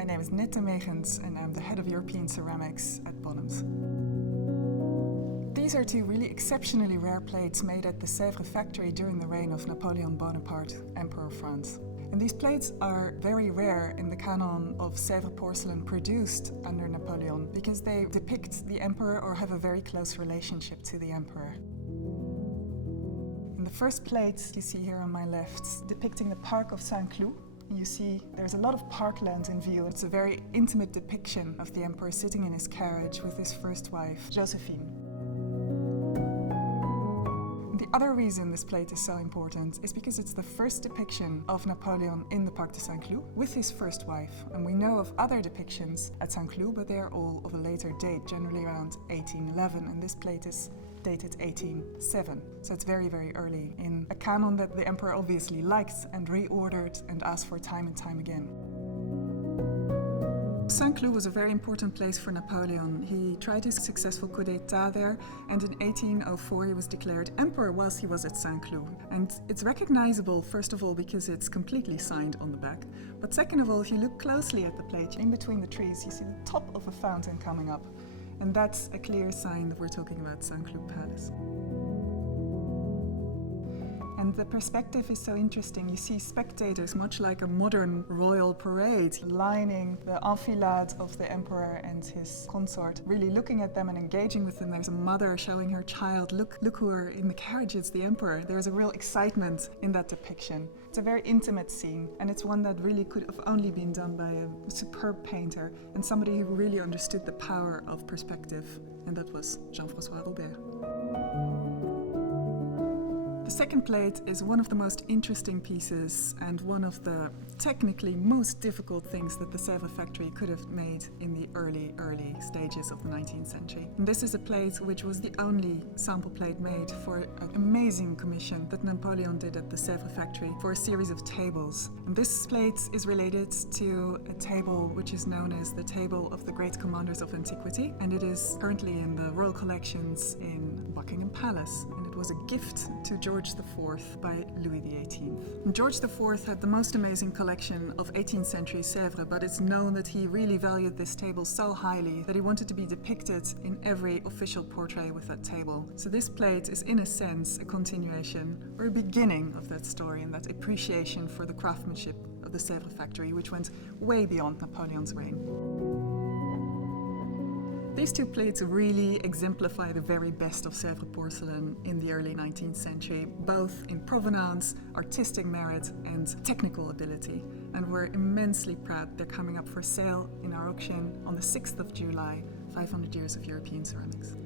My name is Nette Megens and I'm the head of European Ceramics at Bonhams. These are two really exceptionally rare plates made at the Sèvres factory during the reign of Napoleon Bonaparte, Emperor of France. And these plates are very rare in the canon of Sèvres porcelain produced under Napoleon because they depict the emperor or have a very close relationship to the emperor. In the first plate you see here on my left, depicting the Park of Saint-Cloud, you see there's a lot of parkland in view. It's a very intimate depiction of the emperor sitting in his carriage with his first wife, Josephine. The other reason this plate is so important is because it's the first depiction of Napoleon in the Parc de Saint-Cloud with his first wife. And we know of other depictions at Saint-Cloud, but they are all of a later date, generally around 1811, and this plate is dated 1807. So it's very, very early in a canon that the emperor obviously liked and reordered and asked for time and time again. Saint-Cloud was a very important place for Napoleon. He tried his successful coup d'etat there, and in 1804 he was declared emperor whilst he was at Saint-Cloud. And it's recognizable, first of all, because it's completely signed on the back. But second of all, if you look closely at the plate, in between the trees, you see the top of a fountain coming up. And that's a clear sign that we're talking about Saint-Cloud Palace. And the perspective is so interesting. You see spectators, much like a modern royal parade, lining the enfilade of the emperor and his consort, really looking at them and engaging with them. There's a mother showing her child, look who are in the carriage, it's the emperor. There's a real excitement in that depiction. It's a very intimate scene, and it's one that really could have only been done by a superb painter and somebody who really understood the power of perspective, and that was Jean-François Robert. The second plate is one of the most interesting pieces and one of the technically most difficult things that the Sèvres factory could have made in the early stages of the 19th century. And this is a plate which was the only sample plate made for an amazing commission that Napoleon did at the Sèvres factory for a series of tables. And this plate is related to a table which is known as the Table of the Great Commanders of Antiquity, and it is currently in the royal collections in Buckingham Palace. And it was a gift to George IV by Louis XVIII. And George IV had the most amazing collection of 18th century Sèvres, but it's known that he really valued this table so highly that he wanted to be depicted in every official portrait with that table. So this plate is in a sense a continuation or a beginning of that story and that appreciation for the craftsmanship of the Sèvres factory, which went way beyond Napoleon's reign. These two plates really exemplify the very best of Sèvres porcelain in the early 19th century, both in provenance, artistic merit, and technical ability. And we're immensely proud they're coming up for sale in our auction on the 6th of July, 500 Years of European Ceramics.